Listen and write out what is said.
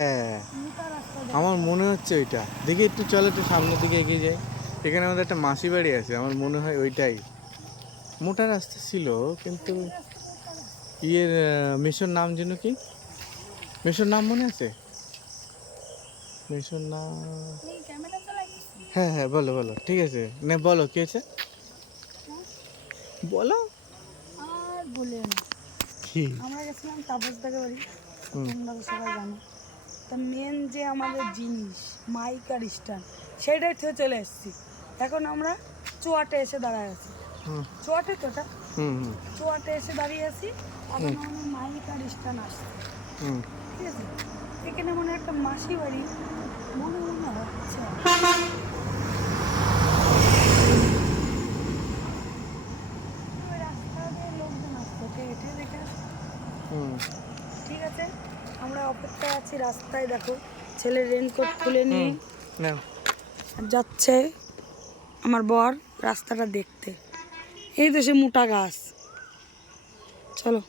হ্যাঁ, আমার মনে হচ্ছে ওইটা। দেখি একটু চলো, একটু সামনের দিকে এগিয়ে যাই। এখানে আমাদের একটা মাসি বাড়ি আছে, আমার মনে হয় ওইটাই। মোটা রাস্তা ছিল কিন্তু ইয়ের মেশোর নাম যেন কি, মেশোর নাম মনে আছে? মেশোর নাম, হ্যাঁ হ্যাঁ, বলো বলো, ঠিক আছে, না বলো কি আছে বলো। আর বলে না, কি? আমরা গেছিলাম তাপসদাকে বাড়ি, হুম তোমরা তো সবাই জানো। তা মেন যে আমাদের জিনিস মাইক আর স্ট্যান্ড, সেটাই থেকে চলে এসেছি। এখন আমরা চুয়াটে এসে দাঁড়ায় আছি। হুম চুয়াটে তো ওটা, হুম হুম চুয়াটে এসে দাঁড়িয়ে আছি। এখন আমাদের মাইক আর স্ট্যান্ড আসছে, হুম ঠিক আছে। এখানে মনে হয় একটা মাসি বাড়ি মনে হচ্ছে। ওই রাস্তা দিয়ে লোকজন আসছে, ওকে হেঁটে দেখে আসছে। হুম ঠিক আছে, আমরা অপেক্ষায় আছি রাস্তায়। দেখো ছেলে রেনকোট খুলে নিয়ে হুম নাও। যাচ্ছে আমার বর রাস্তাটা দেখতে। এই তো সে মোটা গাছ, চলো।